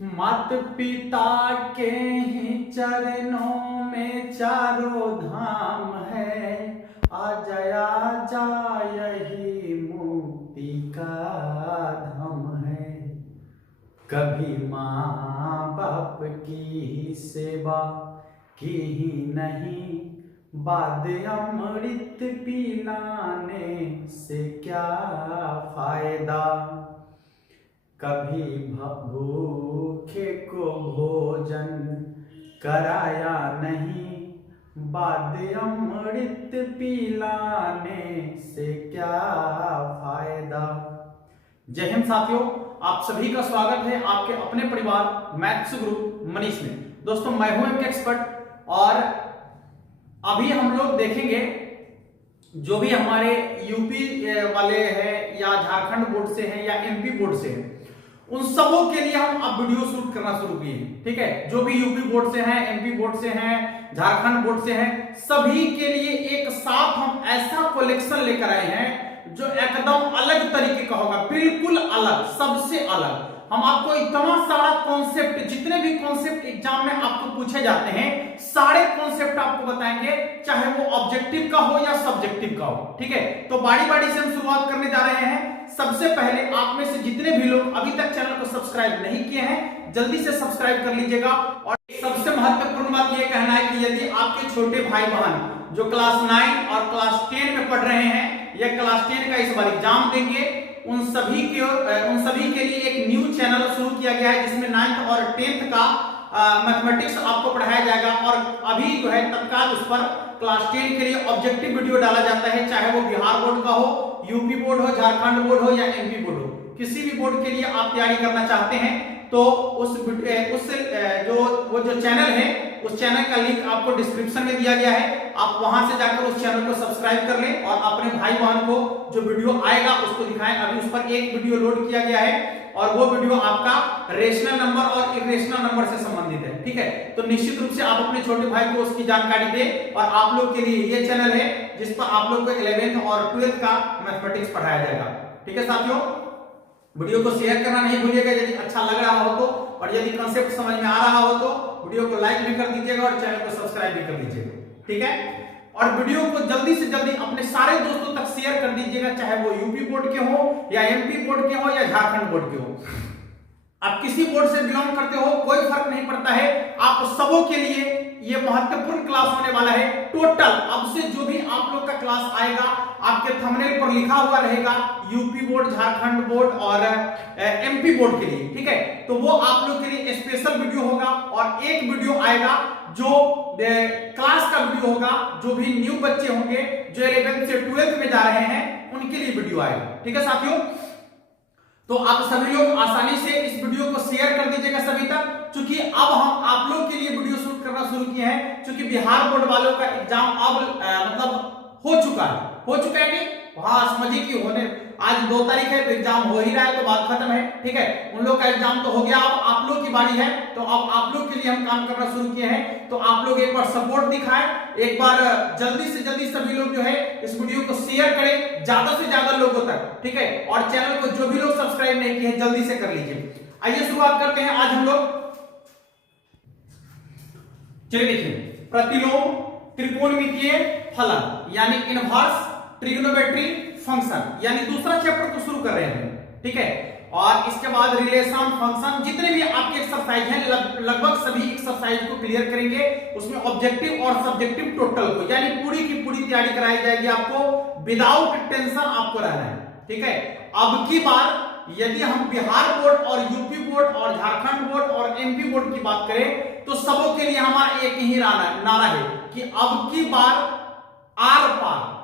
मात पिता के ही चरणों में चारों धाम है। आ जा यही मुक्ति का धाम है। कभी माँ बाप की सेवा की ही नहीं, बाद अमृत पिलाने से क्या फायदा। कभी भूखे को भोजन कराया नहीं, बाद अमृत पिलाने से क्या फायदा। जय हिंद साथियों, आप सभी का स्वागत है आपके अपने परिवार मैथ्स गुरु मनीष में। दोस्तों मैं हूं एक एक्सपर्ट और अभी हम लोग देखेंगे जो भी हमारे यूपी वाले हैं या झारखंड बोर्ड से हैं या एमपी बोर्ड से हैं, उन सबों के लिए हम अब वीडियो शूट करना शुरू किए हैं। ठीक है, जो भी यूपी बोर्ड से हैं, एमपी बोर्ड से हैं, झारखंड बोर्ड से हैं, सभी के लिए एक साथ हम ऐसा कलेक्शन लेकर आए हैं जो एकदम अलग तरीके का होगा, बिल्कुल अलग, सबसे अलग। हम आपको इतना सारा कॉन्सेप्ट, जितने भी कॉन्सेप्ट एग्जाम में आपको पूछे जाते हैं, सारे कॉन्सेप्ट आपको बताएंगे, चाहे वो ऑब्जेक्टिव का हो या सब्जेक्टिव का हो। ठीक है, तो बारी बारी से हम शुरुआत करने जा रहे हैं। सबसे पहले आप में से जितने भी लोग अभी तक चैनल को सब्सक्राइब नहीं किए हैं, जल्दी से सब्सक्राइब कर लीजिएगा। और सबसे महत्वपूर्ण बात यह कहना है कि यदि आपके छोटे भाई बहन जो क्लास 9 और क्लास 10 में पढ़ रहे हैं या क्लास 10 का इस बार एग्जाम देंगे, उन सभी के लिए एक न्यू चैनल शुरू किया गया है जिसमें 9th और 10th का मैथमेटिक्स आपको पढ़ाया जाएगा। और अभी जो है तत्काल उस पर क्लास 10 के लिए ऑब्जेक्टिव वीडियो डाला जाता है, चाहे वो बिहार बोर्ड का हो, यूपी बोर्ड हो, झारखंड बोर्ड हो या एमपी बोर्ड हो। किसी भी बोर्ड के लिए आप तैयारी करना चाहते हैं तो जो चैनल है, उस चैनल का लिंक आपको डिस्क्रिप्शन में दिया गया है। आप वहां से जाकर उस चैनल को सब्सक्राइब कर लें और अपने भाई बहन को जो वीडियो आएगा उसको दिखाएं। अभी उस पर एक वीडियो लोड किया गया है और वो वीडियो आपका रेशनल नंबर और इरेशनल नंबर से संबंधित है। ठीक है, तो निश्चित रूप से आप अपने छोटे भाई को उसकी जानकारी दें। और आप लोग के लिए ये चैनल है जिस पर आप लोग को 11th और 12th का मैथमेटिक्स पढ़ाया जाएगा। ठीक है साथियों, वीडियो को शेयर करना नहीं भूलिएगा यदि अच्छा लग रहा हो तो, और यदि कंसेप्ट समझ में आ रहा हो तो वीडियो को लाइक भी कर दीजिएगा और चैनल को सब्सक्राइब भी कर लीजिएगा। ठीक है, और वीडियो को जल्दी से जल्दी अपने सारे दोस्तों तक शेयर कर दीजिएगा, चाहे वो यूपी बोर्ड के हो या एमपी बोर्ड के हो या झारखंड बोर्ड के हो। आप किसी बोर्ड से बिलोंग करते हो, कोई फर्क नहीं पड़ता है। आप सबों के लिए ये महत्वपूर्ण क्लास होने वाला है। टोटल अब से जो भी आप लोग का क्लास आएगा, आपके थंबनेल पर लिखा हुआ रहेगा यूपी बोर्ड, झारखंड बोर्ड और एमपी बोर्ड के लिए। ठीक है, तो वो आप लोग के लिए स्पेशल वीडियो होगा। और एक वीडियो आएगा जो क्लास का वीडियो होगा, जो भी न्यू बच्चे होंगे जो 11th से 12th में जा रहे हैं उनके लिए वीडियो आएगा। ठीक है साथियों, तो आप सभी लोग आसानी से इस वीडियो को शेयर कर दीजिएगा सभी तक, क्योंकि अब हम आप लोग के लिए वीडियो शूट करना शुरू किए हैं। क्योंकि बिहार बोर्ड वालों का एग्जाम अब मतलब हो चुका है नहीं, हाँ समझिए कि होने आज 2 तारीख है तो एग्जाम हो ही रहा है, तो बात खत्म है। ठीक है, उन लोग का एग्जाम तो हो गया, अब आप लोग की बारी है। तो अब आप लोग के लिए हम काम करना शुरू किए हैं। तो आप लोग एक बार सपोर्ट दिखाएं, एक बार जल्दी से जल्दी सभी लोग जो है इस वीडियो को शेयर करें ज्यादा से ज्यादा लोगों तक। ठीक है, और चैनल को जो भी लोग सब्सक्राइब नहीं किए जल्दी से कर लीजिए। आइए शुरुआत करते हैं। आज हम लोग चलिए देखिए, प्रतिलोम त्रिकोणमितीय फलन यानी इनवर्स ट्रिग्नोमेट्री फंक्शन यानी दूसरा चैप्टर को शुरू कर रहे हैं। ठीक है, और इसके बाद रिलेशन फंक्शन, जितने भी आपके एक्सरसाइज हैं लगभग सभी एक्सरसाइज को क्लियर करेंगे। उसमें ऑब्जेक्टिव और सब्जेक्टिव टोटल को यानी पूरी की पूरी तैयारी कराई जाएगी आपको, विदाउट टेंशन आपको रहना है। ठीक है, अब की बार यदि हम बिहार बोर्ड और यूपी बोर्ड और झारखंड बोर्ड और एमपी बोर्ड की बात करें तो सबों के लिए हमारा एक ही नारा है कि अब की बार आर पार।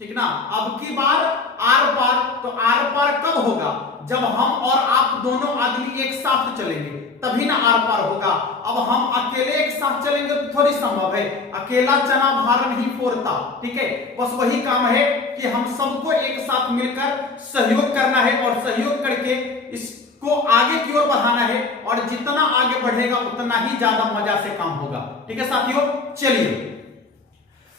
ठीक ना, अब की बार आर पार। तो आर पार कब होगा? जब हम और आप दोनों आदमी एक साथ चलेंगे तभी ना आर पार होगा। अब हम अकेले एक साथ चलेंगे तो थोड़ी संभव है, अकेला चना भार नहीं फोड़ता। ठीक है, बस वही काम है कि हम सबको एक साथ मिलकर सहयोग करना है और सहयोग करके इसको आगे की ओर बढ़ाना है। और जितना आगे बढ़ेगा उतना ही ज्यादा मजा से काम होगा। ठीक है साथियों, चलिए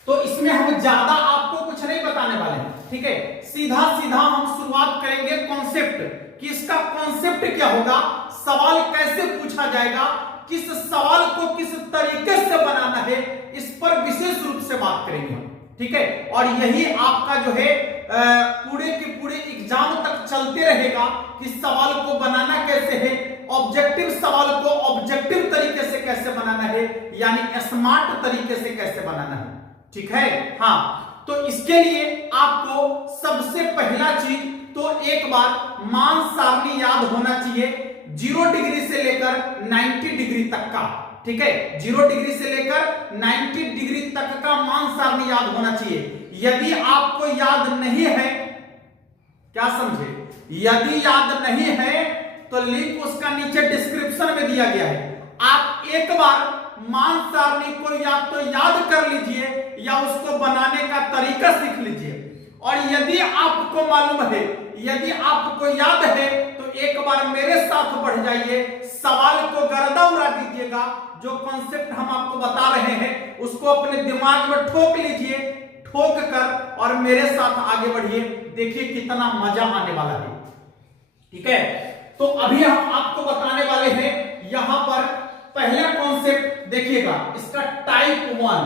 तो इसमें हम ज्यादा आपको कुछ नहीं बताने वाले हैं। ठीक है, सीधा सीधा हम शुरुआत करेंगे कॉन्सेप्ट कि इसका कॉन्सेप्ट क्या होगा, सवाल कैसे पूछा जाएगा, किस सवाल को किस तरीके से बनाना है, इस पर विशेष रूप से बात करेंगे हम, ठीक है। और यही आपका जो है पूरे के पूरे एग्जाम तक चलते रहेगा कि सवाल को बनाना कैसे है, ऑब्जेक्टिव सवाल को ऑब्जेक्टिव तरीके से कैसे बनाना है, यानी स्मार्ट तरीके से कैसे बनाना है, ठीक है। हाँ, तो इसके लिए आपको सबसे पहला चीज तो एक बार मान सारणी याद होना चाहिए, 0 डिग्री से लेकर 90 डिग्री तक का, ठीक है। 0 डिग्री से लेकर 90 डिग्री तक का मान सारणी याद होना चाहिए। यदि आपको याद नहीं है, क्या समझे, यदि याद नहीं है तो लिंक उसका नीचे डिस्क्रिप्शन में दिया गया है, आप एक बार मान सारणी को या तो याद कर लीजिए या उसको बनाने का तरीका सीख लीजिए। और यदि आपको मालूम है, यदि आपको याद है तो एक बार मेरे साथ बढ़ जाइए, सवाल को गर्दा उड़ा दीजिएगा, जो कॉन्सेप्ट हम आपको बता रहे हैं उसको अपने दिमाग में ठोक लीजिए, ठोक कर और मेरे साथ आगे बढ़िए, देखिए कितना मजा आने वाला है, ठीक है। तो अभी हम आपको बताने वाले हैं यहां पर पहला कॉन्सेप्ट देखिएगा, इसका टाइप 1,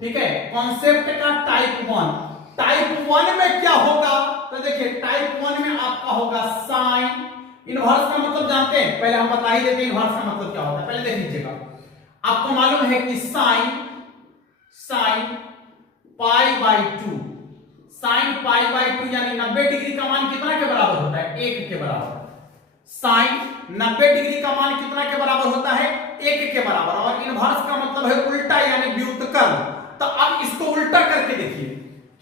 ठीक है, कॉन्सेप्ट का टाइप 1। टाइप 1 में क्या होगा, तो देखिए टाइप 1 में आपका होगा साइन इनवर्स का मतलब जानते हैं, पहले हम बता ही देते हैं इनवर्स का मतलब क्या होता है, पहले देख लीजिएगा। आपको मालूम है कि sine pi by 2, sine pi by 2 यानी 90 डिग्री का मान कितना के बराबर होता है, 1 के बराबर। साइन 90 डिग्री का मान कितना के बराबर होता है, 1 के बराबर। और इनवर्स का मतलब है उल्टा यानी व्युत्क्रम। तो अब इसको उल्टा करके देखिए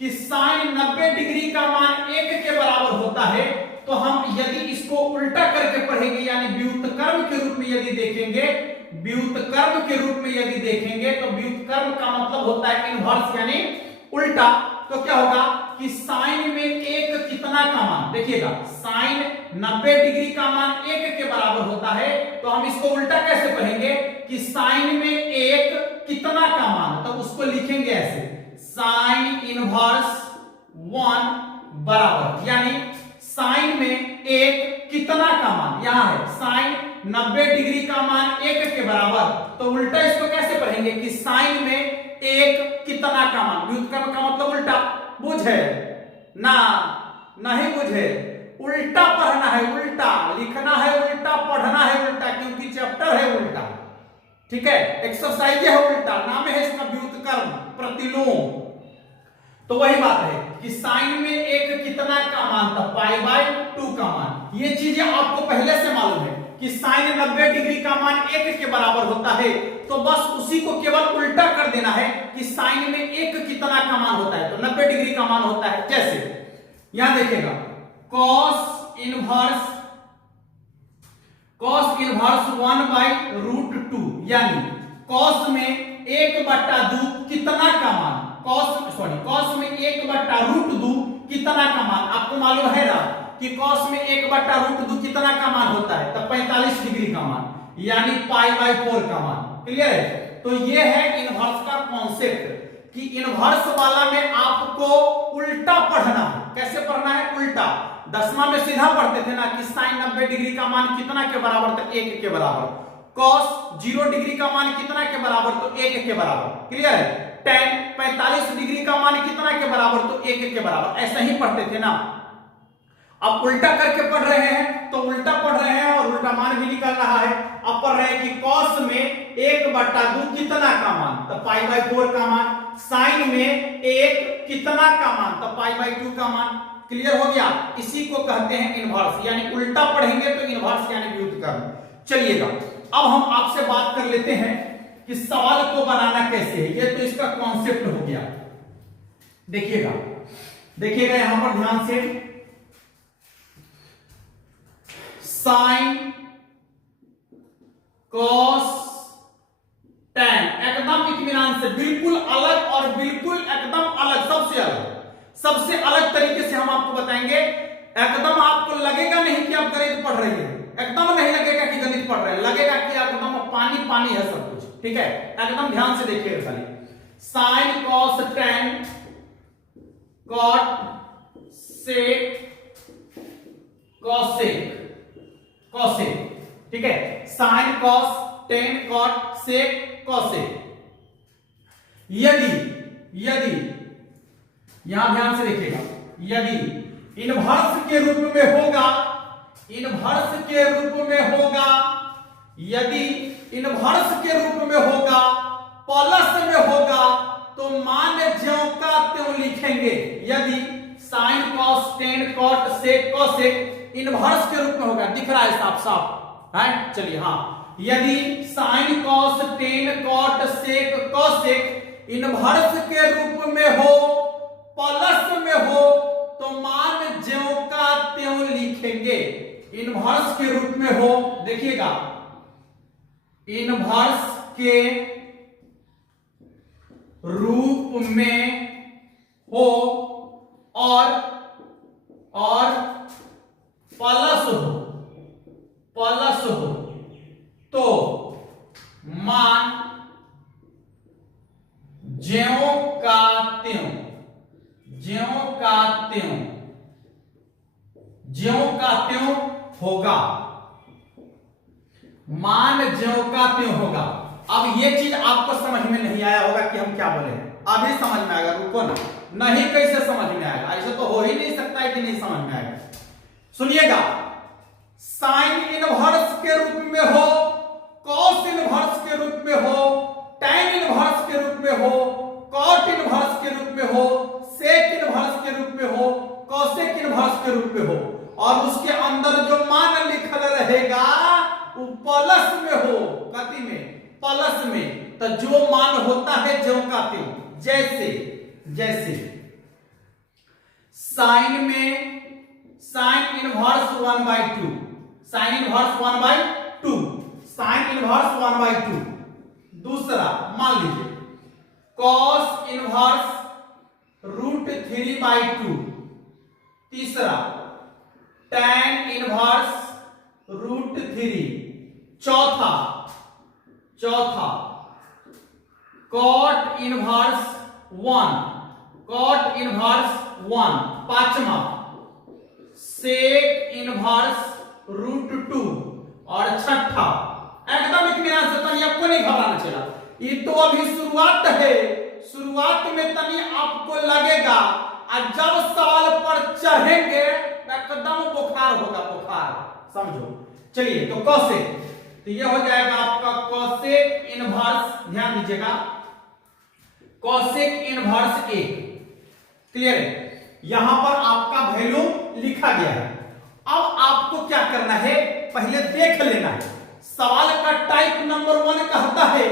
कि साइन 90 डिग्री का मान 1 के बराबर होता है, तो हम यदि इसको उल्टा करके पढ़ेंगे यानी व्युत्क्रम के रूप में यदि देखेंगे, व्युत्क्रम के रूप में यदि देखेंगे तो व्युत्क्रम का मतलब होता है इनवर्स यानी उल्टा। तो क्या होगा कि साइन में 1 कितना का मान, देखिएगा साइन 90 डिग्री का मान 1 के बराबर होता है, तो हम इसको उल्टा कैसे पढ़ेंगे कि साइन में 1 कितना का मान, तो उसको लिखेंगे ऐसे, साइन इनवर्स 1 बराबर, यानी साइन में 1 कितना का मान, यहां है साइन 90 डिग्री का मान 1 के बराबर, तो उल्टा इसको कैसे पढ़ेंगे कि साइन में 1 कितना का मान, व्युत्क्रम का मतलब उल्टा, बुझे ना, नहीं बुझे, उल्टा पढ़ना है, उल्टा लिखना है, उल्टा पढ़ना है, उल्टा, क्योंकि चैप्टर है उल्टा, ठीक है, एक्सरसाइज है उल्टा, नाम है इसका व्युत्क्रम प्रतिलोम। तो वही बात है कि साइन में 1 कितना का मान था, पाई बाई 2 का मान। ये चीजें आपको पहले से मालूम है कि साइन 90 डिग्री का मान 1 के बराबर होता है, तो बस उसी को केवल उल्टा कर देना है कि साइन में 1 कितना का मान होता है, तो 90 डिग्री का मान होता है। जैसे यहां देखिएगा cos इनवर्स 1/√2, यानी cos में 1/2 कितना का मान, cos में 1/√2 कितना का मान, आपको मालूम है ना कि cos में 1/√2 कितना का मान होता है, तब 45 डिग्री का मान, यानी π/4 का मान। क्लियर है। तो ये है इनवर्स का कॉन्सेप्ट कि इनवर्स वाला में आपको उल्टा पढ़ना है। कैसे पढ़ना है, उल्टा। 10वां में सीधा पढ़ते थे ना कि साइन 90 डिग्री का मान कितना के बराबर, तो 1 के बराबर। कॉस 0 डिग्री का मान कितना के बराबर, तो 1 के बराबर। क्लियर है। टेन 45 डिग्री का मान कितना के बराबर, तो 1 के बराबर। ऐसा ही पढ़ते थे ना। अब उल्टा करके पढ़ रहे हैं तो उल्टा पढ़ रहे हैं और उल्टा मान भी निकल रहा है। अब पढ़ रहे हैं कि कॉस में 1/2 कितना का मान, तो π/4 का मान। साइन में 1 कितना का मान, तो π/2 का मान। क्लियर हो गया। इसी को कहते हैं इनवर्स, यानी उल्टा पढ़ेंगे तो इनवर्स यानी व्युत्क्रम। चलिएगा अब हम आपसे बात कर लेते हैं कि सवाल को बनाना कैसे है। ये तो इसका कॉन्सेप्ट हो गया। देखिएगा यहां पर ध्यान से, साइन कॉस टेन एकदम इत्मीनान से, बिल्कुल अलग और बिल्कुल एकदम अलग, सबसे अलग तरीके से हम आपको बताएंगे। एकदम आपको लगेगा नहीं कि आप गणित पढ़ रहे हैं, एकदम नहीं लगेगा कि गणित पढ़ रहे हैं, लगेगा कि एकदम पानी पानी है सब कुछ। ठीक है, एकदम ध्यान से देखिएगा खाली। Sine cos tan cot sec cosec, cosec, ठीक है, sine cos tan cot sec cosec. यदि यहां ध्यान से देखिएगा, यदि इनवर्स के रूप में होगा, इनवर्स के रूप में होगा, यदि इनवर्स के रूप में होगा, प्लस में होगा, तो मान ज्यों का त्यों लिखेंगे। यदि sine cos tan cot sec cosec inverse के रूप में होगा, दिख रहा है साफ साफ है, चलिए हाँ, यदि sine cos tan cot sec cosec inverse के रूप में हो, प्लस में हो, तो मान ज्यों का त्यों लिखेंगे। इनवर्स के रूप में हो, देखिएगा, इनवर्स के रूप में हो और प्लस हो, तो मान ज्यों का त्यों, ज्यों का त्यों, ज्यों का त्यों होगा, मान ज्यों का त्यों होगा। अब ये चीज आपको समझ में नहीं आया होगा कि हम क्या बोले, अभी समझ में आएगा, रुको ना, नहीं कैसे समझ में आएगा, ऐसा तो हो ही नहीं सकता है कि नहीं समझ में आएगा। सुनिएगा, साइन इनवर्स के रूप में हो, कॉस इनवर्स के रूप में हो, टैन इनवर्स के रूप में हो, कॉट इनवर्स के रूप में हो, सेक इनवर्स के रूप में हो, कॉसेक इनवर्स के रूप में हो, और उसके अंदर जो मान लिखल रहेगा वो प्लस में हो, कति में, प्लस में, तो जो मान होता है ज्यों का त्यों, जैसे साइन में sine inverse 1/2, sine inverse 1/2, sine inverse 1/2। दूसरा मान लीजिए कॉस इनवर्स √3/2। तीसरा टैन इनवर्स √3। चौथा कॉट इनवर्स 1, कॉट इनवर्स 1। पांचवा सेक इनवर्स √2। और छठा, एकदम इत्मीनान से, तनी आपको नहीं घबराना चाहिए, ये तो अभी शुरुआत है, शुरुआत में तनी आपको लगेगा, और जब सवाल पर चढ़ेंगे एकदम बुखार होगा, बुखार, समझो। चलिए, तो कॉसेक, तो ये हो जाएगा आपका कॉसेक इनवर्स, ध्यान दीजिएगा, कॉसेक इनवर्स 1। क्लियर है, यहां पर आपका वैल्यू लिखा गया है। अब आपको क्या करना है, पहले देख लेना है। सवाल का टाइप नंबर 1 कहता है,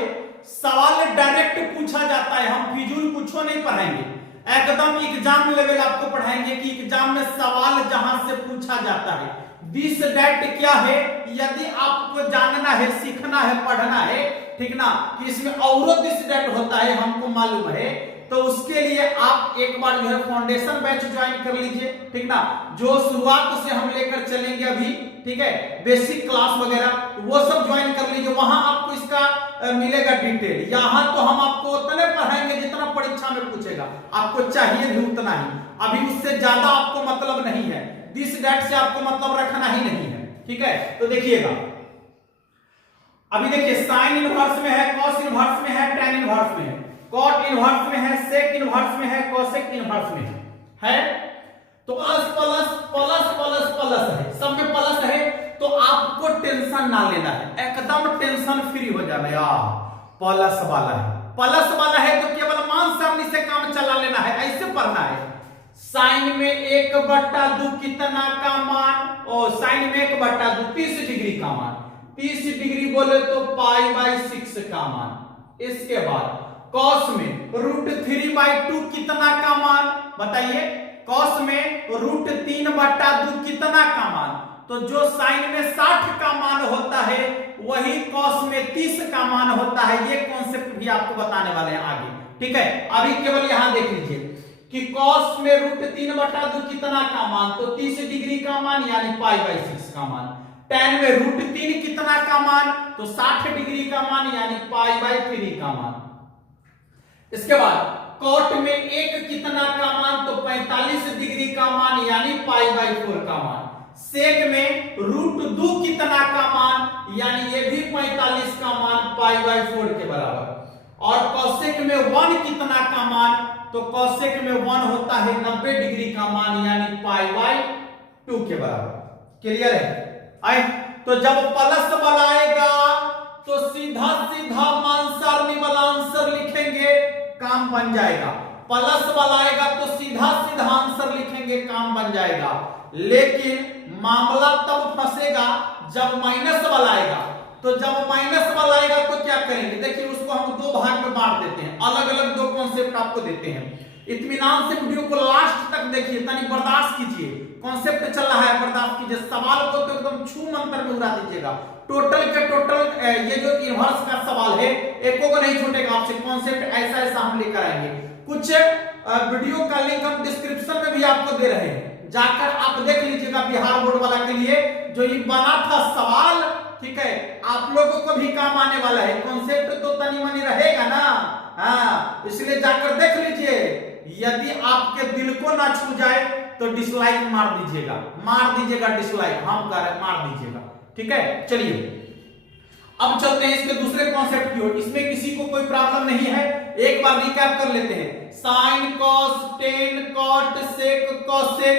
सवाल डायरेक्ट पूछा जाता है, हम फिजूल कुछ नहीं पढ़ाएंगे, एकदम एग्जाम लेवल आपको पढ़ाएंगे कि एग्जाम में सवाल जहां से पूछा जाता है। दिस दैट क्या है, यदि आपको जानना है, सीखना है, पढ़ना है, ठीक ना, कि इसमें और दिस दैट होता है, हमको मालूम है, तो उसके लिए आप एक बार जो है फाउंडेशन बैच ज्वाइन कर लीजिए, ठीक ना, जो शुरुआत से हम लेकर चलेंगे अभी, ठीक है, बेसिक क्लास वगैरह वो सब ज्वाइन कर लीजिए, वहां आपको इसका मिलेगा डिटेल। यहां तो हम आपको उतने पढ़ाएंगे जितना परीक्षा में पूछेगा, आपको चाहिए भी उतना ही, अभी उससे ज्यादा आपको मतलब नहीं है, दिस दैट से आपको मतलब रखना ही नहीं है, ठीक है। तो देखिएगा, अभी देखिए, साइन इनवर्स में है, कॉस इनवर्स में है, टैन इनवर्स में है, कॉट इनवर्स में है, सेक इनवर्स में है, कॉसेक इनवर्स में है, तो plus plus plus plus plus है, सब में प्लस है, तो आपको टेंशन ना लेना है, एकदम टेंशन फ्री हो जाना यार, प्लस वाला है, प्लस वाला है तो केवल मान सामने से काम चला लेना है, ऐसे पढ़ना है। साइन में 1/2 कितना का मान, और साइन में 1/2 30 डिग्री का मान, 30 डिग्री बोले तो π/6 का मान। इसके बाद कॉस में √3/2 कितना का मान, बताइए, कॉस में √3/2 कितना का मान, तो जो साइन में 60 का मान होता है वही कॉस में 30 का मान होता है। ये कॉन्सेप्ट भी आपको बताने वाले हैं आगे, ठीक है। अभी केवल यहां देख लीजिए कि कॉस में √3/2 कितना का मान, तो 30 डिग्री का मान यानी π/6 का मान। टैन में √3 कितना का मान, तो 60 डिग्री का मान यानी π/3 का मान। इसके बाद कॉट में एक कितना का मान, तो 45 डिग्री का मान यानी π/4 का मान। सेक में √2 कितना का मान, यानी ये भी 45 का मान π/4 के बराबर। और कॉसेक में 1 कितना का मान, तो कॉसेक में 1 होता है 90 डिग्री का मान यानी π/2 के बराबर। क्लियर है? आए तो जब प्लस वाला आएगा तो सीधा सीधा मान सारणी वाला आंसर लिखेंगे, काम बन जाएगा। प्लस वाला आएगा तो सीधा सीधा आंसर लिखेंगे, काम बन जाएगा। लेकिन मामला तब फंसेगा जब माइनस वाला आएगा। तो जब माइनस वाला आएगा तो क्या करेंगे, देखिए उसको हम दो भाग में बांट देते हैं, अलग अलग दो कॉन्सेप्ट आपको देते हैं। इत्मीनान से वीडियो को लास्ट तक देखिए, तनी बर्दाश्त कीजिए, कॉन्सेप्ट चल रहा है, बर्दाश्त कीजिए। सवाल को तो एकदम छू मंतर में उड़ा दीजिएगा। टोटल के टोटल ये जो इनवर्स का सवाल है एको को नहीं छूटेगा आपसे। कॉन्सेप्ट ऐसा ऐसा हम लेकर आएंगे। कुछ वीडियो का लिंक हम डिस्क्रिप्शन में भी आपको दे रहे हैं, जाकर आप देख लीजिएगा। बिहार बोर्ड वाला के लिए जो ये बना था सवाल, ठीक है, आप लोगों को भी काम आने वाला है। कॉन्सेप्ट तो तनी मनी रहेगा ना, हाँ, इसलिए जाकर देख लीजिए। यदि आपके दिल को ना छू जाए तो डिसलाइक मार दीजिएगा डिसलाइक, हम कह रहे मार दीजिएगा, ठीक है। चलिए अब चलते हैं इसके दूसरे कॉन्सेप्ट की ओर। इसमें किसी को कोई प्रॉब्लम नहीं है, एक बार रिकैप कर लेते हैं। Sign, cos, tan, cot, sec, cosec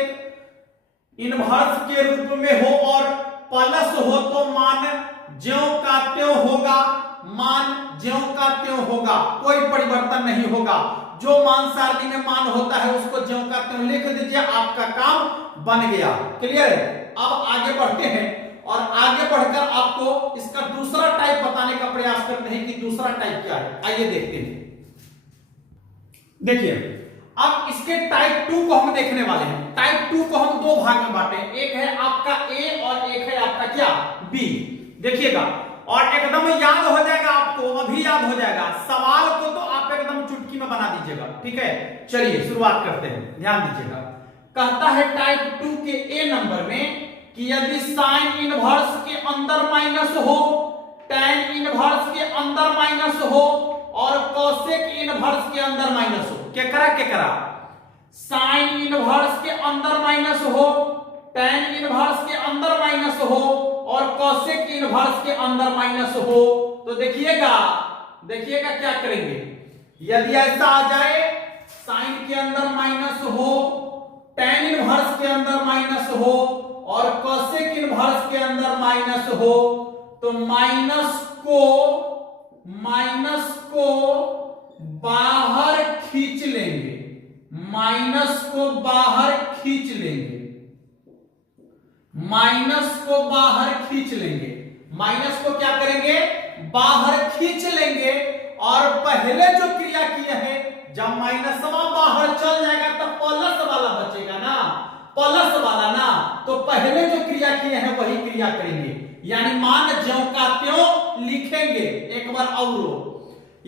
inverse के रूप में हो और प्लस हो तो मान ज्यों का त्यों होगा, मान ज्यों का त्यों होगा, कोई परिवर्तन नहीं होगा। जो मान सारणी में मान होता है उसको ज्यों का त्यों लिख दीजिए, आपका काम बन गया। क्लियर है? अब आगे बढ़ते हैं और आगे बढ़कर आपको इसका दूसरा टाइप बताने का प्रयास करते हैं कि दूसरा टाइप क्या है। आइए देखते हैं। देखिए अब इसके टाइप 2 को हम देखने वाले हैं। टाइप 2 को हम दो भाग में बांटे, एक है आपका ए और एक है आपका क्या, बी। देखिएगा और एकदम याद हो जाएगा आपको, अभी याद हो जाएगा। सवाल को तो आप एकदम चुटकी में बना दीजिएगा, ठीक है। चलिए शुरुआत करते हैं, ध्यान दीजिएगा। कहता है टाइप 2 के ए नंबर में कि यदि साइन इनवर्स के अंदर माइनस हो, टैन इनवर्स के अंदर माइनस हो और कोसेक इनवर्स के अंदर माइनस हो। क्या करा साइन इनवर्स के अंदर माइनस हो, टैन इनवर्स के अंदर माइनस हो और कोसेक इनवर्स के अंदर माइनस हो, तो देखिएगा क्या करेंगे। यदि ऐसा आ जाए साइन के अंदर माइनस हो, टैन इनवर्स के अंदर माइनस हो और कोसेक इनवर्स के अंदर माइनस हो, तो माइनस को बाहर खींच लेंगे, माइनस को बाहर खींच लेंगे, माइनस को बाहर खींच लेंगे। माइनस को क्या करेंगे, बाहर खींच लेंगे। और पहले जो क्रिया किए हैं, जब माइनस बाहर चल जाएगा तो प्लस वाला बचेगा ना, प्लस वाला ना, तो पहले जो क्रिया किए हैं वही क्रिया करेंगे, यानी मान ज्यों का त्यों लिखेंगे। एक बार और,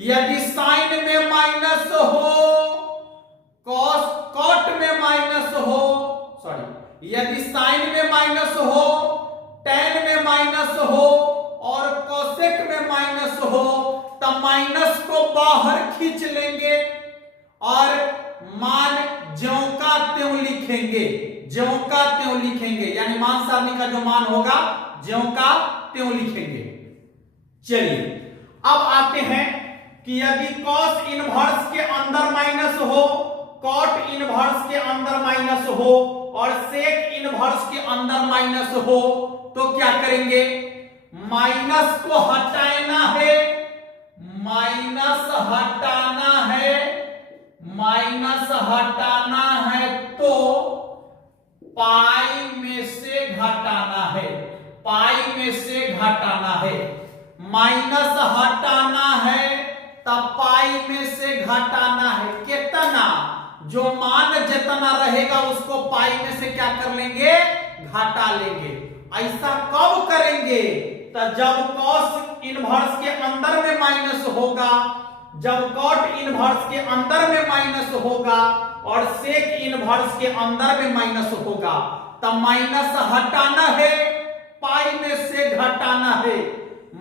यदि साइन में माइनस हो, कॉट में माइनस हो, सॉरी, यदि साइन में माइनस हो, टैन में माइनस हो और कोसेक में माइनस हो, तब माइनस को बाहर खींच लेंगे और मान ज्यों का त्यों लिखेंगे, ज्यों का त्यों लिखेंगे, यानी मान सारणी का जो मान होगा ज्यों का त्यों लिखेंगे। चलिए अब आते हैं कि यदि कॉस इनवर्स के अंदर माइनस हो, कॉट इनवर्स के अंदर माइनस हो और सेक इनवर्स के अंदर माइनस हो, तो क्या करेंगे, माइनस को हटाना है, माइनस हटाना है, माइनस हटाना है तो पाई में से घटाना है, पाई में से घटाना है। माइनस हटाना है तब पाई में से घटाना है। कितना, जो मान जितना रहेगा उसको पाई में से क्या कर लेंगे, घटा लेंगे। ऐसा कब करेंगे, तो जब कॉस इनवर्स के अंदर में माइनस होगा, जब कॉट इनवर्स के अंदर में माइनस होगा और सेक इनवर्स के अंदर में माइनस होगा, तब माइनस हटाना है, पाई में से घटाना है,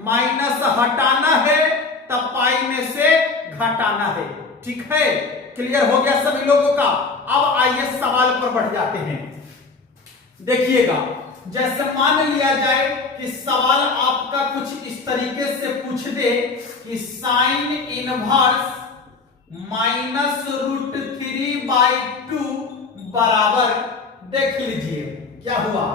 माइनस हटाना है तब पाई में से घटाना है, ठीक है। क्लियर हो गया सभी लोगों का। अब आइए सवाल पर बढ़ जाते हैं। देखिएगा, जैसे मान लिया जाए कि सवाल आपका कुछ इस तरीके से पूछ दे कि साइन इनवर्स -√3/2 बराबर, देख लीजिए क्या हुआ,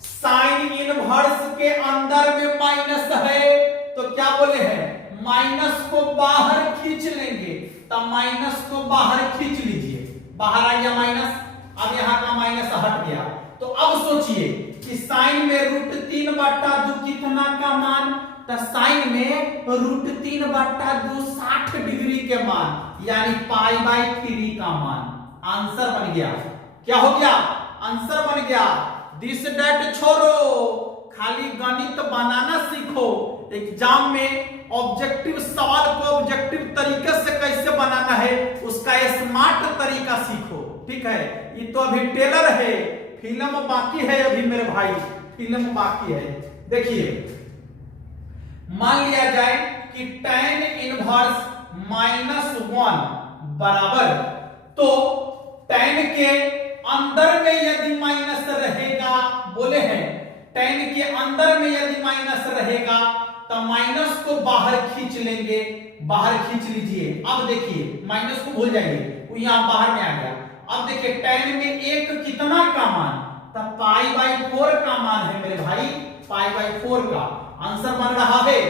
साइन इनवर्स के अंदर में माइनस है तो क्या बोले हैं, माइनस को बाहर खींच लेंगे, तब माइनस को बाहर खींच लीजिए, बाहर आ गया माइनस, अब यहां का माइनस हट गया। तो अब सोचिए कि साइन में √3/2 कितना का मान, तो साइन में √3/2 60 डिग्री के मान, यानी π/3 का मान। आंसर बन गया, क्या हो गया, आंसर बन गया। दिस डेट छोड़ो, खाली गणित बनाना सीखो। एग्जाम में ऑब्जेक्टिव सवाल को ऑब्जेक्टिव तरीके से कैसे बनाना है उसका स्मार्ट तरीका सीखो, ठीक है। ये तो अभी टेलर है, फिल्म बाकी है अभी मेरे भाई, फिल्म बाकी है। देखिए, मान लिया जाए कि tan इनवर्स -1 बराबर, तो tan के अंदर में यदि माइनस रहेगा, बोले हैं tan के अंदर में यदि माइनस रहेगा तो माइनस को बाहर खींच लेंगे, बाहर खींच लीजिए। अब देखिए माइनस को भूल जाइए, वो यहां बाहर में आ गया। अब देखिए tan में एक कितना का मान, तब π/4 का मान है मेरे भाई, π/4 का आंसर बन रहा है।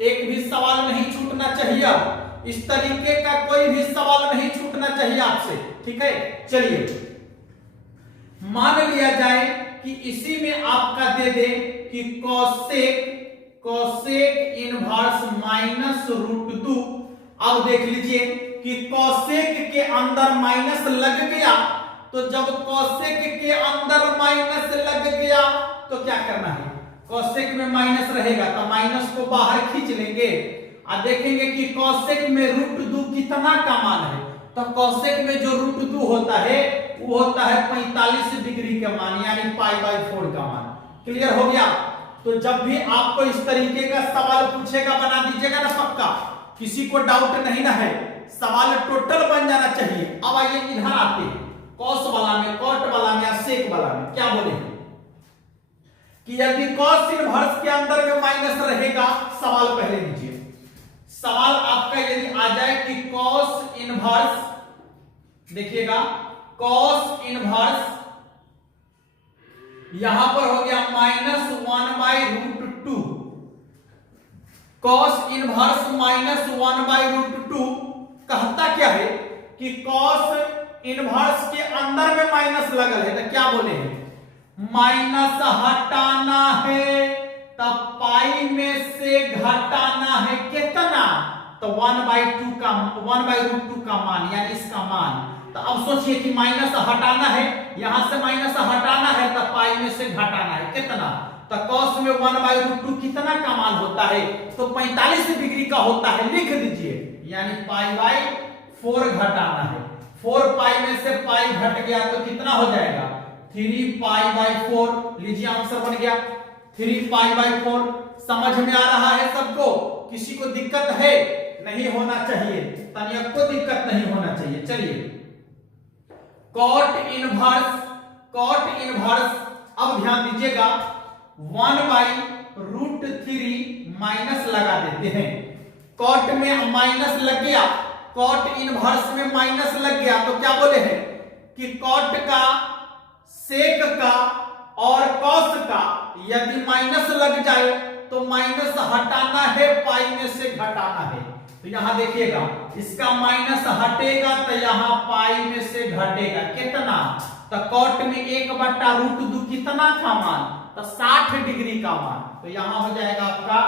एक भी सवाल नहीं छूटना चाहिए, इस तरीके का कोई भी सवाल नहीं छूटना चाहिए आपसे, ठीक है। चलिए, मान लिया जाए कि इसी में आपका दे दे कि कोसेक इनवर्स -√2। अब देख लीजिए कि कोसेक के अंदर माइनस लग गया, तो जब कोसेक के अंदर माइनस लग गया तो क्या करना है, कोसेक में माइनस रहेगा तो माइनस को बाहर खींच लेंगे और देखेंगे कि कोसेक में √2 कितना का मान है, तो कोसेक में जो √2 होता है वो होता है 45 डिग्री का मान, यानी π/4 का मान। क्लियर हो गया। तो जब भी आपको इस तरीके का सवाल पूछेगा बना दीजिएगा ना पक्का, किसी को डाउट नहीं ना है, सवाल टोटल बन जाना चाहिए। अब आइए इधर आते हैं, कॉस वाला में, कॉट वाला में या सेक वाला में क्या बोले हैं कि यदि कॉस इनवर्स के अंदर में माइनस रहेगा, सवाल पहले लीजिए, सवाल आपका यदि आ जाए कि कॉस इनवर्स, देखिएगा कॉस इनवर्स यहां पर हो गया -1/√2, कॉस इनवर्स -1/√2 कहता क्या है कि कॉस इनवर्स के अंदर में माइनस लगल है, तो क्या बोले हैं, माइनस हटाना है, तब पाई में से घटाना है कितना, तो 1/2 का 1/√2 का मान, यानी इसका मान। तो अब सोचिए कि माइनस हटाना है, यहां से माइनस हटाना है तो पाई में से घटाना है कितना, तो cos में 1/√2 कितना का मान होता है, तो 45 डिग्री का होता है, लिख दीजिए, यानी π/4 घटाना है। 4 पाई में से पाई घट गया तो कितना हो जाएगा, 3π/4, लीजिए आंसर बन गया 3π/4। समझ में आ रहा है सबको, किसी को दिक्कत है, नहीं होना चाहिए, तनिक को दिक्कत नहीं होना चाहिए। चलिए, कॉट इनवर्स, अब ध्यान दीजिएगा 1/√3 माइनस लगा देते हैं, कॉट में माइनस लग गया, कॉट इनवर्स में माइनस लग गया, तो क्या बोले हैं कि कॉट का, सेक का और कॉस का यदि माइनस लग जाए तो माइनस हटाना है, पाई में से घटाना है। तो यहां देखिएगा इसका माइनस हटेगा तो यहां पाई में से घटेगा कितना, तो कॉट में 1/√2 कितना का मान, तो 60 डिग्री का मान, तो यहां हो जाएगा आपका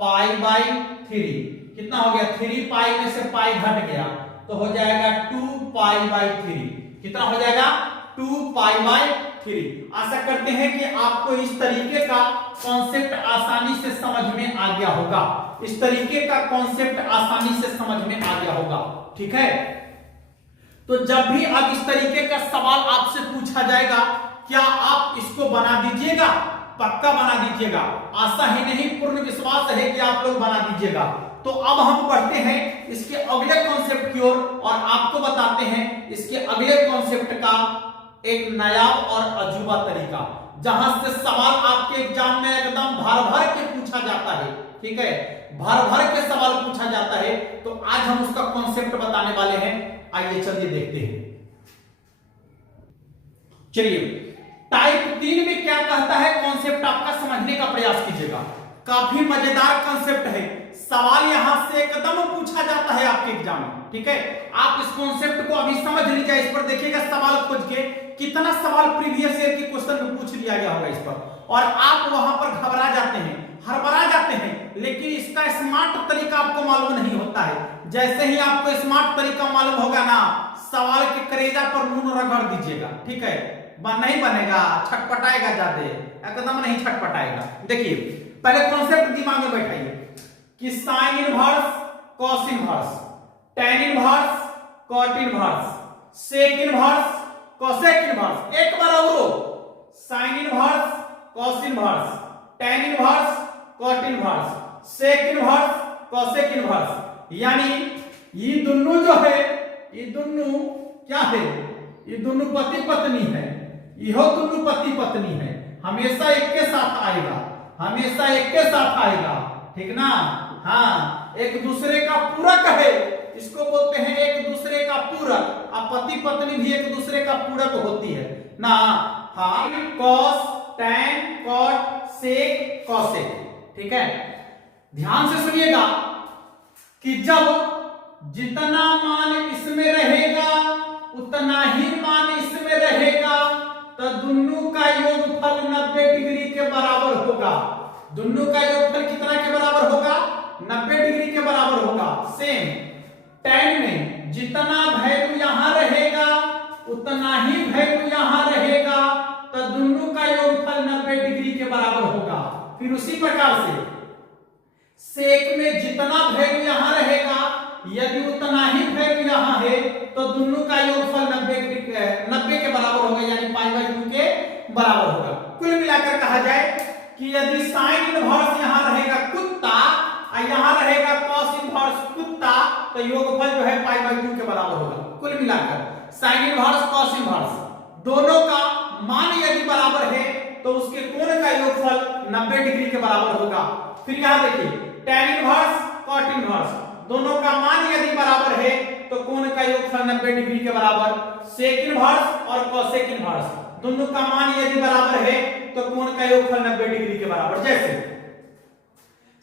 π/3, कितना हो गया 3 पाई में से पाई घट गया तो हो जाएगा 2π/3, कितना हो जाएगा 2π/3। आशा करते हैं कि आपको इस तरीके का कॉन्सेप्ट आसानी से समझ में आ गया होगा, इस तरीके का कॉन्सेप्ट आसानी से समझ में आ गया होगा, ठीक है। तो जब भी अब इस तरीके का सवाल आपसे पूछा जाएगा, क्या आप इसको बना दीजिएगा, पक्का बना दीजिएगा, आशा ही नहीं पूर्ण विश्वास है कि आप लोग बना दीजिएगा। तो अब हम बढ़ते हैं इसके अगले कॉन्सेप्ट की ओर और आपको बताते हैं इसके अगले कॉन्सेप्ट का एक नया और अजूबा तरीका, जहां से सवाल आपके एग्जाम में एकदम भर भर के पूछा जाता है। ठीक है, भर भर के सवाल पूछा जाता है। तो आज हम उसका कॉन्सेप्ट बताने वाले हैं। आइए चलिए देखते हैं। चलिए, टाइप 3 में क्या कहता है कॉन्सेप्ट आपका समझने का प्रयास कीजिएगा। काफी मजेदार कॉन्सेप्ट है, सवाल यहां से एकदम पूछा जाता है आपके एग्जाम में। ठीक है, आप इस कॉन्सेप्ट को अभी समझ लीजिए। इस पर देखिएगा सवाल खोज के कितना सवाल प्रीवियस ईयर के क्वेश्चन में पूछ लिया गया होगा इस पर, और आप वहां पर घबरा जाते हैं, हड़बड़ा जाते हैं, लेकिन इसका स्मार्ट तरीका आपको मालूम नहीं होता है। जैसे ही आपको स्मार्ट तरीका मालूम होगा ना, सवाल के करेजा पर नून रगड़ दीजिएगा। ठीक है, नहीं बनेगा, छटपटाएगा ज्यादा, एकदम नहीं छटपटाएगा। देखिए, पहले कॉन्सेप्ट दिमाग में बैठाइए कि sine inverse, cos inverse, tan inverse, cot inverse, sec inverse, cosec inverse. एक बार और, sine inverse, cos inverse, tan inverse, cot inverse, sec inverse, cosec inverse. यानी ये दोनों जो है, ये दोनों क्या है? ये दोनों पति पत्नी है। यह दोनों पति पत्नी है, हमेशा एक के साथ आएगा, हमेशा एक के साथ आएगा। ठीक ना? हाँ, एक दूसरे का पूरक है, इसको बोलते हैं एक दूसरे का पूरक। अब पति पत्नी भी एक दूसरे का पूरक होती है ना। हाँ, कॉस, टेन, कॉट, सेक, कोसेक। ठीक है, ध्यान से सुनिएगा कि जब जितना मान इसमें रहेगा उतना ही मान इसमें रहेगा, तो दोनों का योगफल 90 डिग्री के बराबर होगा। दोनों का योगफल कितना के बराबर होगा? 90 डिग्री के बराबर होगा। सेम टेन में जितना वैल्यू यहां रहेगा उतना ही वैल्यू यहां रहेगा, तो दोनों का योगफल 90 डिग्री के बराबर होगा। फिर उसी प्रकार से सेक में जितना वैल्यू यहां रहेगा, यदि उतना ही वैल्यू यहां है, तो दोनों का योगफल 90 के बराबर होगा, यानी π/2 के बराबर होगा। कुल मिलाकर कहा जाए कि यदि साइन इनवर्स यहां रहेगा कुत्ता और यहां रहेगा कॉस इनवर्स कुत्ता, तो योगफल जो है π/2 के बराबर होगा। कुल मिलाकर साइन इनवर्स, कॉस इनवर्स दोनों का मान यदि बराबर है, तो उसके कोण का योगफल 90 डिग्री के बराबर होगा। फिर यहां देखिए, टेन इनवर्स, कॉट इनवर्स दोनों का मान यदि बराबर है, तो कोण का योगफल 90 डिग्री के बराबर। सेक इनवर्स और कोसेक इनवर्स दोनों का मान यदि बराबर है, तो कोण का योगफल 90 डिग्री के बराबर। जैसे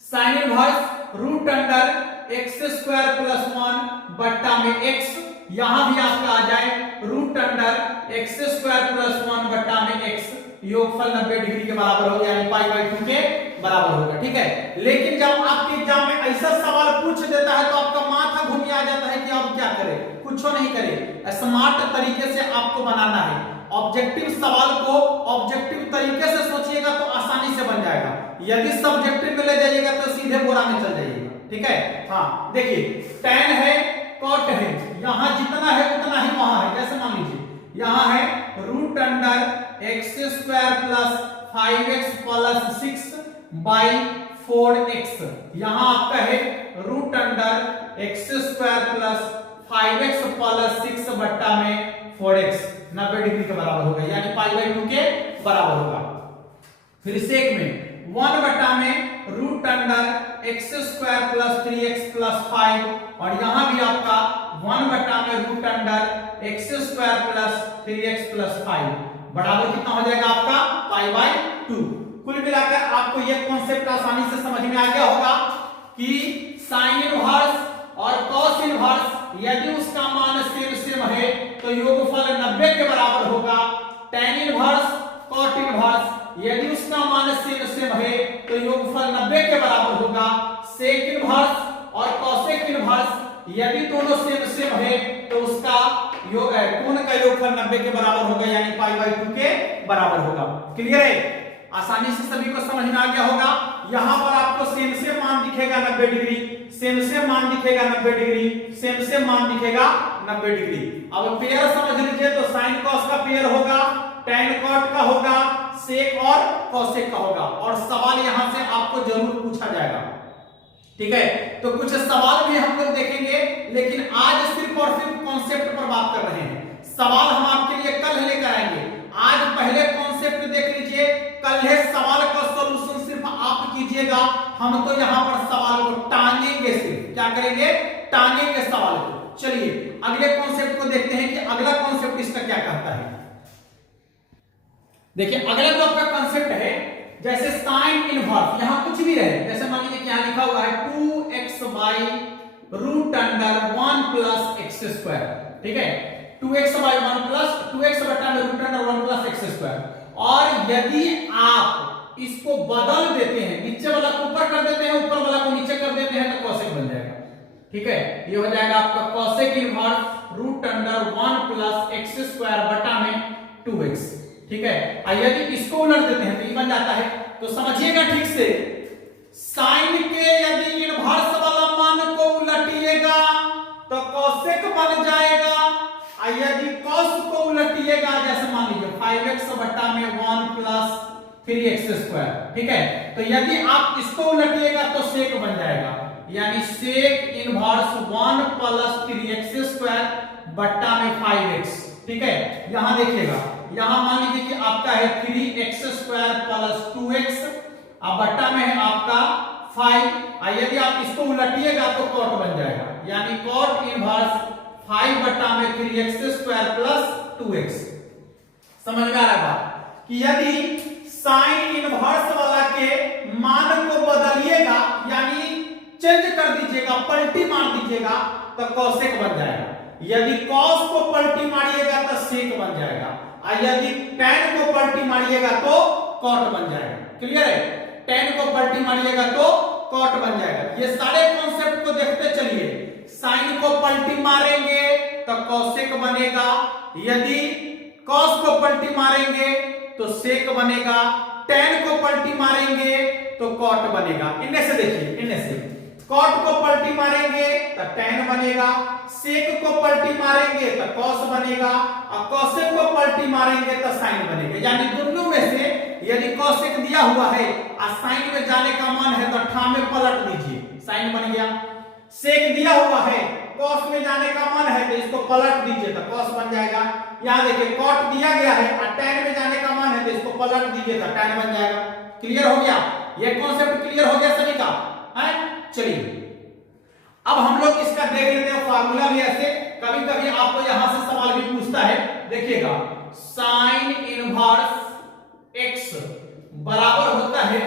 sine inverse root under x square plus 1 बट्टा में एक्स, यहां भी आपका आ जाए root under x square plus 1 बट्टा में एक्स, योगफल 90 डिग्री के बराबर होगा, यानी π/2 के बराबर होगा। ठीक है, लेकिन जब आपके एग्जाम में ऐसा सवाल पूछ देता है, तो आपका माथा घूम आ जाता है कि आप क्या करें, कुछ नहीं करें। स्मार्ट तरीके से आपको बनाना है। ऑब्जेक्टिव सवाल को ऑब्जेक्टिव तरीके से सोचिएगा तो आसानी से बन जाएगा। यदि सब्जेक्टिव में ले जाइएगा तो सीधे बोरा में चल जाइएगा। ठीक है, हाँ देखिए, टेन है, कॉट है, यहां जितना है उतना ही वहां है। जैसे मान लीजिए यहां है root under x square plus 5x plus 6 by 4x, यहां आपका है root under x square plus 5x plus 6 बट्टा में 4x, 90 डिग्री के बराबर होगा, यानी π/2 के बराबर होगा। फिर सेक में 1 बट्टा में root under x square plus 3x plus 5, और यहां भी आपका 1 बट्टा में root under x square plus 3x plus 5 बराबर कितना हो जाएगा आपका π/2। कुल मिलाकर आपको यह कॉन्सेप्ट आसानी से समझ में आ गया होगा कि साइन इनवर्स और कॉस इनवर्स यदि उसका मान सेम है, तो योगफल 90 के बराबर होगा। टेन इनवर्स, कॉट इनवर्स यदि उसका मान सेम है, तो योगफल 90 के बराबर होगा। सेक इनवर्स और कोसेक इनवर्स यदि दोनों सेम है, तो उसका कोण का योगफल 90 के बराबर होगा, यानी π/2 के बराबर होगा। क्लियर है? आसानी से सभी को समझ में आ गया होगा। यहां पर आपको सेम मान दिखेगा 90 डिग्री, सेम मान दिखेगा 90 डिग्री, सेम मान दिखेगा 90 डिग्री। अब पेयर समझ लीजिए, तो साइन कॉस का पेयर होगा, टेन कॉट का होगा, सेक और कोसेक का होगा, और सवाल यहां से आपको जरूर पूछा जाएगा। ठीक है, तो कुछ सवाल भी हम लोग देखेंगे, लेकिन आज सिर्फ और सिर्फ कॉन्सेप्ट पर बात कर रहे हैं। सवाल हम आपके लिए कल लेकर आएंगे। आज पहले कॉन्सेप्ट देख लीजिए, कल है सवाल का सॉल्यूशन सिर्फ आप कीजिएगा। हम तो यहां पर सवाल को टांगेंगे, सिर्फ क्या करेंगे, टांगेंगे सवाल को। चलिए अगले कॉन्सेप्ट को देखते हैं कि अगला कॉन्सेप्ट इसका क्या कहता है। देखिए अगला जो आपका कॉन्सेप्ट है, जैसे साइन इनवर्स, यहां कुछ भी रहे, जैसे मान लीजिए यहां लिखा हुआ है 2x by root under 1 plus x square, ठीक है, 2x बाई 1 प्लस 2x बटा में root under 1 plus x square. और यदि आप इसको बदल देते हैं, नीचे वाला को ऊपर कर देते हैं, ऊपर वाला को नीचे कर देते हैं, तो कॉसेक बन जाएगा। ठीक है, ये हो जाएगा आपका cosec inverse root under 1 plus x square बटा में 2x। ठीक है, और यदि इसको उलट देते हैं तो ये बन जाता है। तो समझिएगा ठीक से, साइन के यदि इनवर्स वाला मान को उलटिएगा तो कॉसेक बन जाएगा, और यदि कॉस को उलटिएगा, जैसे मान लीजिए 5x बटा में 1 प्लस 3x स्क्वायर। ठीक है, तो यदि आप इसको उलटिएगा तो सेक बन जाएगा, यानी sec inverse 1 plus 3x square बटा में 5x। ठीक है, यहां देखिएगा, यहां मान लीजिए कि आपका है 3x स्क्वायर प्लस 2x, अब बट्टा में है आपका 5। यदि आप इसको उलटिएगा तो कॉट बन जाएगा, यानी कॉट इनवर्स 5 बट्टा में 3x स्क्वायर प्लस 2x। समझ में आ रहा है बात, कि यदि साइन इनवर्स वाला के मान को बदलिएगा, यानी चेंज कर दीजिएगा, पलटी मार दीजिएगा, तो कॉसेक बन जाएगा। यदि कॉस को पलटी मारिएगा तो सेक बन जाएगा, और यदि tan को पलटी मारिएगा तो कॉट बन जाएगा। क्लियर है, tan को पलटी मारिएगा तो कॉट बन जाएगा। ये सारे कॉन्सेप्ट को देखते चलिए, साइन को पलटी मारेंगे तो कॉसेक बनेगा, यदि कॉस को पलटी मारेंगे तो सेक बनेगा, tan को पलटी मारेंगे तो कॉट बनेगा। इनमें से देखिए, इनमें से कॉट को पलटी मारेंगे तो tan बनेगा, सेक को पलटी मारेंगे तो कॉस बनेगा, और कॉसेक को पलटी मारेंगे तो साइन बनेगा। यानी दोनों में से यदि कॉसेक दिया हुआ है और साइन में जाने का मन है तो ठा में पलट दीजिए, साइन बन गया। सेक दिया हुआ है, कॉस में जाने का मन है तो इसको पलट दीजिए तो कॉस बन जाएगा। यहां देखिए कॉट दिया गया है और tan में जाने का मन है तो इसको पलट दीजिए तो tan बन जाएगा। क्लियर हो गया, ये कॉन्सेप्ट क्लियर हो गया सभी का है। चलिए अब हम लोग इसका देख लेते हैं फार्मूला भी। ऐसे कभी कभी आपको यहां से सवाल भी पूछता है, देखिएगा साइन इनवर्स x बराबर होता है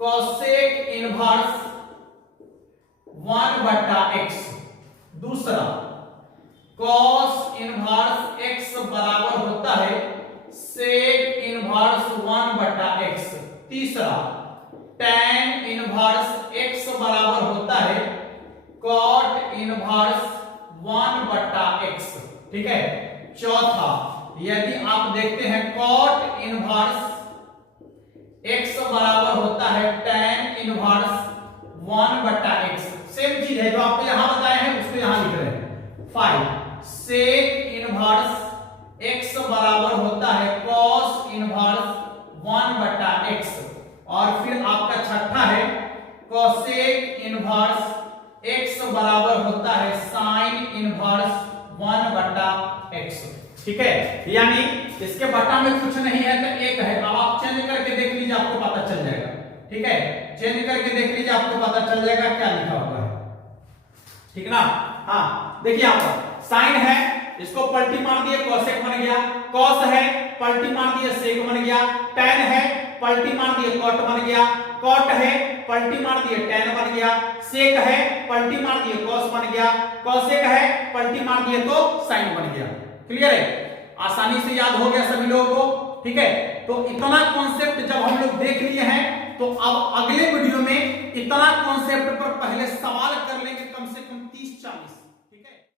कॉसेक इनवर्स 1 बटा x। दूसरा कॉस इनवर्स x बराबर होता है सेक इनवर्स 1 बटा x। तीसरा tan इनवर्स x बराबर होता है कॉट इनवर्स 1 बटा x। ठीक है, चौथा यदि आप देखते हैं कॉट इनवर्स x बराबर होता है tan इनवर्स 1 बटा x। सेम चीज है जो आपको यहां बताए हैं उसको यहां लिख रहे हैं। 5 सेक इनवर्स x बराबर होता है cos इनवर्स 1 बटा x। और फिर आपका छठा है cosec इनवर्स x बराबर होता है sin इनवर्स 1 बटा x। ठीक है, यानी इसके बटा में कुछ नहीं है तो एक है। अब आप चेंज करके देख लीजिए, आपको पता चल जाएगा। ठीक है, चेंज करके देख लीजिए, आपको पता चल जाएगा क्या लिखा हुआ है। ठीक ना, हाँ देखिए यहां पर साइन है, इसको पलटी मार दिए cosec बन गया, cos है पलटी मार दिए sec बन गया, tan है पलटी मार दिए cot बन गया, cot है पलटी मार दिए tan बन गया, sec है पलटी मार दिए cos बन गया, cosec है पलटी मार दिए तो sin बन गया। क्लियर है, आसानी से याद हो गया सभी लोगों को। ठीक है, तो इतना कॉन्सेप्ट जब हम लोग देख लिए हैं तो अब अगले वीडियो में इतना कॉन्सेप्ट पर पहले सवाल कर लेंगे कम से कम।